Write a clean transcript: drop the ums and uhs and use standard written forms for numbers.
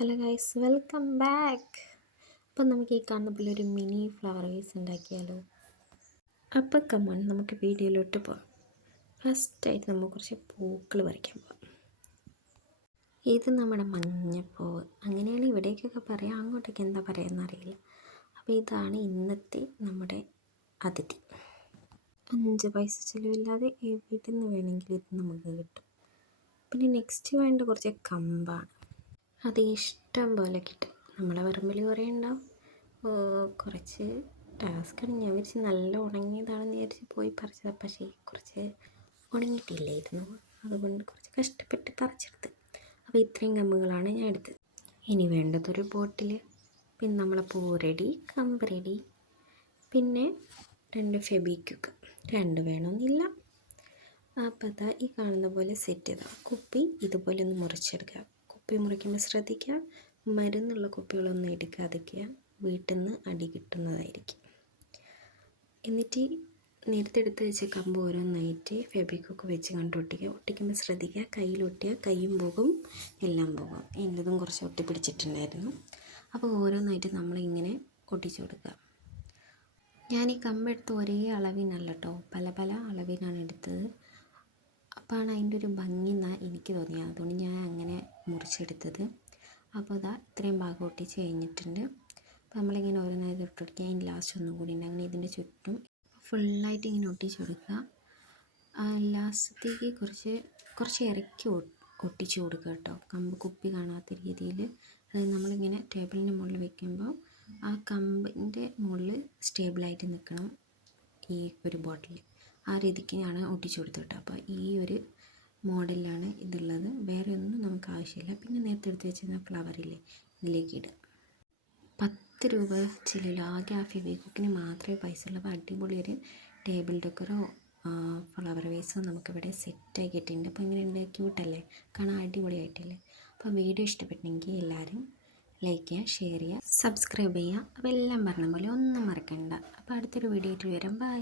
Hello guys, welcome back. അപ്പം നമുക്ക് ഈ കാണുന്ന പോലെ ഒരു മിനി ഫ്ലവർ വേസ് ഉണ്ടാക്കിയാലോ? അപ്പം കമോൺ, നമുക്ക് വീഡിയോയിലോട്ട് പോകാം. ഫസ്റ്റായിട്ട് നമുക്ക് കുറച്ച് പൂക്കൾ പറിക്കാൻ പോകാം. ഇത് നമ്മുടെ മഞ്ഞപ്പൂവ്, അങ്ങനെയാണ് ഇവിടേക്കൊക്കെ പറയാം, അങ്ങോട്ടേക്ക് എന്താ പറയുക അറിയില്ല. അപ്പോൾ ഇതാണ് ഇന്നത്തെ നമ്മുടെ അതിഥി. 5 പൈസ ചിലവില്ലാതെ എവിടെ നിന്ന് വേണമെങ്കിലും ഇത് നമുക്ക് കിട്ടും. പിന്നെ നെക്സ്റ്റ് വേണ്ട കുറച്ച് കമ്പാണ്. അത് ഇഷ്ടം പോലെ കിട്ടും. നമ്മളെ പറമ്പിൽ കുറേ ഉണ്ടാവും. കുറച്ച് ടാസ്ക്കാണ്. ഞാൻ വിചാരിച്ച് നല്ല ഉണങ്ങിയതാണെന്ന് വിചാരിച്ച് പോയി പറിച്ചത്. പക്ഷേ കുറച്ച് ഉണങ്ങിയിട്ടില്ലായിരുന്നു, അതുകൊണ്ട് കുറച്ച് കഷ്ടപ്പെട്ട് പറിച്ചെടുത്ത്. അപ്പോൾ ഇത്രയും കമ്പുകളാണ് ഞാൻ എടുത്തത്. ഇനി വേണ്ടതൊരു ബോട്ടിൽ, പിന്നെ നമ്മളെ പൂ റെഡി, കമ്പ് റെഡി, പിന്നെ 2 ഫെബിക്വിക്ക്. 2 വേണമെന്നില്ല. അപ്പോൾ അതാ ഈ കാണുന്ന പോലെ സെറ്റ് ചെയ്താൽ കുപ്പി ഇതുപോലെ ഒന്ന് മുറിച്ചെടുക്കുക. കുപ്പി മുറിക്കുമ്പോൾ ശ്രദ്ധിക്കുക, മരുന്നുള്ള കുപ്പികളൊന്നും എടുക്കാതിരിക്കുക, വീട്ടിൽ നിന്ന് അടി കിട്ടുന്നതായിരിക്കും. എന്നിട്ട് നേരത്തെ എടുത്ത് വെച്ച കമ്പ് ഓരോന്നായിട്ട് ഫെബിക്വിക്ക് വെച്ച് ഒട്ടിക്കുക. ഒട്ടിക്കുമ്പോൾ ശ്രദ്ധിക്കുക, കയ്യിലൊട്ടിയാൽ കൈയും പോകും, എല്ലാം പോകും. എൻ്റെതും കുറച്ച് ഒട്ടി പിടിച്ചിട്ടുണ്ടായിരുന്നു. അപ്പോൾ ഓരോന്നായിട്ട് നമ്മളിങ്ങനെ ഒട്ടിച്ചു കൊടുക്കുക. ഞാൻ ഈ കമ്പെടുത്ത് ഒരേ അളവിനല്ല കേട്ടോ, പല പല അളവിനാണ് എടുത്തത്. അപ്പോഴാണ് അതിൻ്റെ ഒരു ഭംഗി എന്നാണ് എനിക്ക് തോന്നിയത്, അതുകൊണ്ട് ഞാൻ അങ്ങനെ മുറിച്ചെടുത്തത്. അപ്പോൾ അതാ ഇത്രയും ഭാഗം ഒട്ടിച്ച് കഴിഞ്ഞിട്ടുണ്ട്. അപ്പോൾ നമ്മളിങ്ങനെ ഓരോന്നായിട്ട് ഇട്ടൊടുക്കുക. അതിന് ലാസ്റ്റ് ഒന്നും കൂടി ഉണ്ട്, അങ്ങനെ ഇതിൻ്റെ ചുറ്റും ഫുള്ളായിട്ട് ഇങ്ങനെ ഒട്ടിച്ച് കൊടുക്കുക. ലാസ്റ്റത്തേക്ക് കുറച്ച് ഇറക്കി ഒട്ടിച്ച് കൊടുക്കുക കേട്ടോ, കമ്പ് കുപ്പി കാണാത്ത രീതിയിൽ. അതായത് നമ്മളിങ്ങനെ ടേബിളിൻ്റെ മുകളിൽ വെക്കുമ്പോൾ ആ കമ്പിൻ്റെ മുകളിൽ സ്റ്റേബിളായിട്ട് നിൽക്കണം ഈ ഒരു ബോട്ടിൽ. ആ രീതിക്ക് ഞാൻ ഒട്ടിച്ചു കൊടുത്തു കേട്ടോ. അപ്പോൾ ഈ ഒരു മോഡലിലാണ് ഇതുള്ളത്, വേറെ ഒന്നും നമുക്ക് ആവശ്യമില്ല. പിന്നെ നേരത്തെ എടുത്ത് വെച്ചിരുന്ന ഫ്ലവറില്ലേ, ഇതിലേക്ക് ഇടുക. 10 രൂപ ചിലവിൽ ആകെ ആ ഫെവിക്വിക്കിന് മാത്രമേ പൈസ ഉള്ളൂ. അപ്പോൾ അടിപൊളി ഒരു ടേബിൾ ഡെക്കറോ ഫ്ലവർ വേസോ നമുക്കിവിടെ സെറ്റായി കിട്ടിയിട്ടുണ്ട്. അപ്പോൾ ഇങ്ങനെ ക്യൂട്ടല്ലേ, കാണാൻ അടിപൊളിയായിട്ടില്ലേ? അപ്പോൾ വീഡിയോ ഇഷ്ടപ്പെട്ടെങ്കിൽ എല്ലാവരും ലൈക്ക് ചെയ്യുക, ഷെയർ ചെയ്യുക, സബ്സ്ക്രൈബ് ചെയ്യുക. അപ്പോൾ എല്ലാം പറഞ്ഞ പോലെ ഒന്നും മറക്കണ്ട. അപ്പോൾ അടുത്തൊരു വീഡിയോ ആയിട്ട് വരാം. ബൈ.